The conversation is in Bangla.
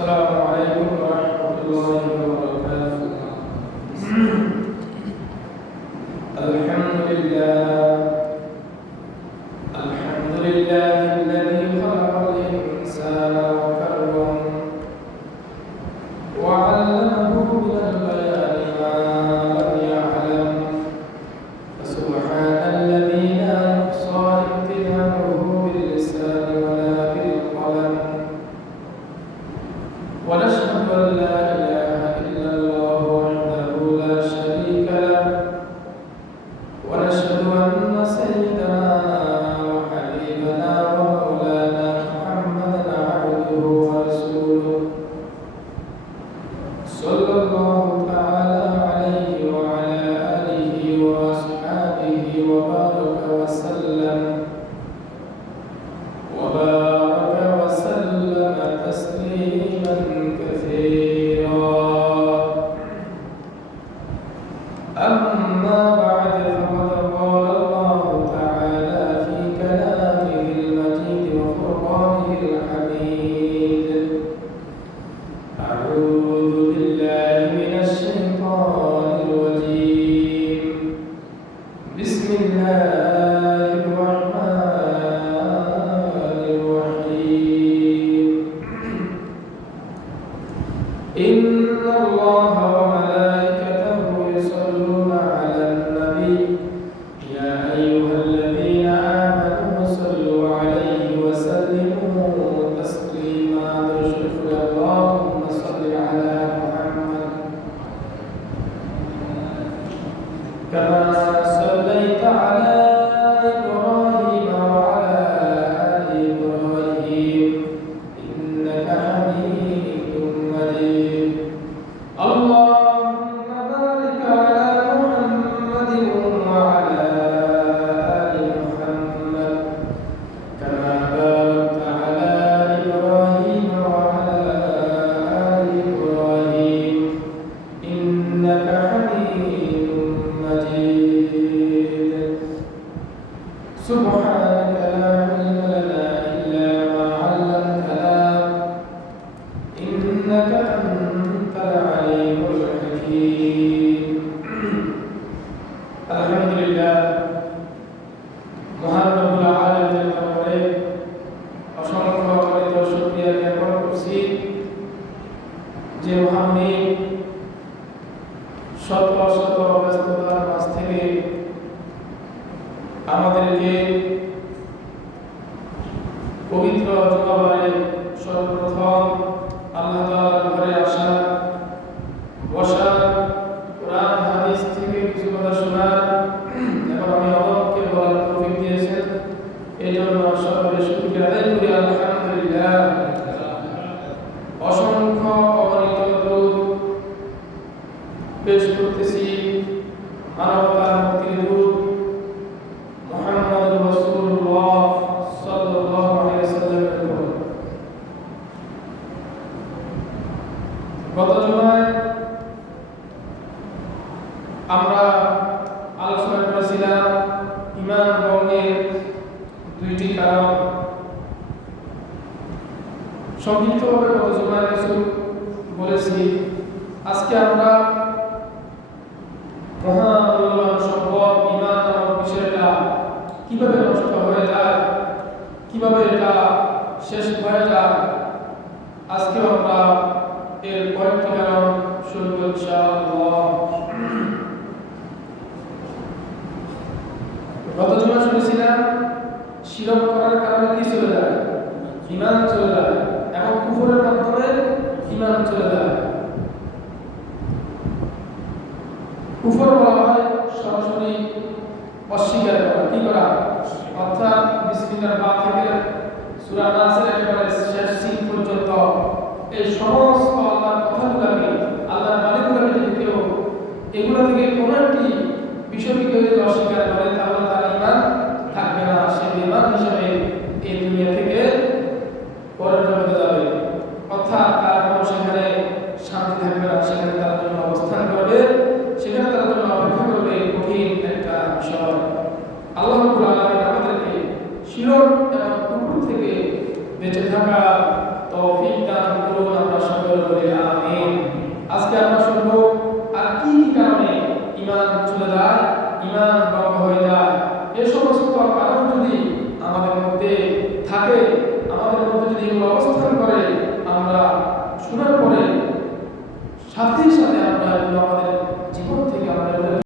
السلام عليكم ورحمة الله وبركاته. الحمد لله الذي خلق الإنسان وكرمه وعلمه من البيان ما لم يعلم، فسبحان الذي لا يحصى امتنانه باللسان ولا بالقلم، ونشهد أن لا إله إلا الله وحده لا شريك له، ونشهد أن سيدنا وحبيبنا ومولانا محمدا عبده ورسوله صلى الله تعالى عليه وعلى آله وأصحابه وبارك وسلم تسليما كثيرا. أما بعد، فقد قال الله تعالى في كلامه المجيد وفرقانه الحميد: أعوذ بالله من الشيطان الرجيم، بسم الله الرحمن الرحيم. إن الله وملائكته يصلون على النبي، يا أيها الذين آمنوا صلوا عليه وسلموا تسليما. اللهم صل على محمد كما صليت على إبراهيم وعلى آل إبراهيم إنك حميد مجيد. اللهم بارك على محمد وعلى آل محمد كما باركت على إبراهيم وعلى آل إبراهيم إنك حميد مجيد. سبحانك لا علم لنا إلا ما علمتنا إنك أنت العليم الحكيم. الحمد لله, মহান রব্বুল আলামিনের দরবারে অসংখ্য অগণিত শুকরিয়া জ্ঞাপন করছি যে মহামণি শত শত ব্যস্ততার মাঝ থেকে আমাদেরকে পবিত্র জুমাবারে সর্বপ্রথম আল্লাহ তাআলার ঘরে আসা, বসা, কোরআন হাদিস থেকে কিছু কথা শোনার এবং আমি অবকে বলার তৌফিক দিয়েছেন, এই জন্য সকলের শুকরিয়া আদায় করি। আলহামদুলিল্লাহ। অসংখ্য অগণিত দরুদ পেশ করতেছি মানবতার মুক্তির দূত মুহাম্মদুর রাসূলুল্লাহ সাল্লাল্লাহু আলাইহি ওয়াসাল্লামের উপর। গত জুমায় আমরা আলোচনা করেছিলাম ঈমান ভঙ্গের দুইটি কারণ। সংক্ষিপ্তভাবে গত জুমায় কিছু বলেছি। আজকে আমরা মহামূল্যবান সম্পদ ঈমান নামক বিষয়টা কিভাবে নষ্ট হয়ে যায়, কিভাবে এটা শেষ হয়ে যায়, আজকে আমরা এর কয়েকটি কারণ শুনব ইনশাআল্লাহ। গত জুমায় শুনেছিলাম শিরক করার কারণে কি চলে যায়? ঈমান চলে যায়, এবং কুফরের মাধ্যমে ঈমান চলে যায়। কুফর বলা হয় সরাসরি অস্বীকার করা, কি করা? অর্থাৎ বিসমিল্লাহ বা থেকে সূরা নাসের একেবারে শেষ সিন পর্যন্ত এই সমস্ত আল্লাহর কথাগুলোকে, আল্লাহর বাণীগুলোকে যদি কেউ এগুলো থেকে কোনো একটি বিষয়কে কেউ যদি অস্বীকার করে তাহলে তার ঈমান থাকবে না, সে বেঈমান হিসেবে এই দুনিয়া থেকে পরের জগতে যাবে। অর্থাৎ তার কোনো সেখানে শান্তি থাকবে না, সেখানে তার জন্য অবস্থান করবে, সেখানে তার জন্য অপেক্ষা করবে কঠিন একটা বিষয়। আল্লাহ রাব্বুল আলামিন আমাদেরকে শিরক এবং কুফর থেকে বেঁচে থাকার তৌফিক দান করুন। আমরা জন্য বলি আমিন। আজকে আমরা শুনবো আর কি কি কারণে ঈমান চলে যায়, ঈমান ভঙ্গ হয়ে যায়। এই সমস্ত কারণ যদি আমাদের মধ্যে থাকে, আমাদের মধ্যে যদি এগুলো অবস্থান করে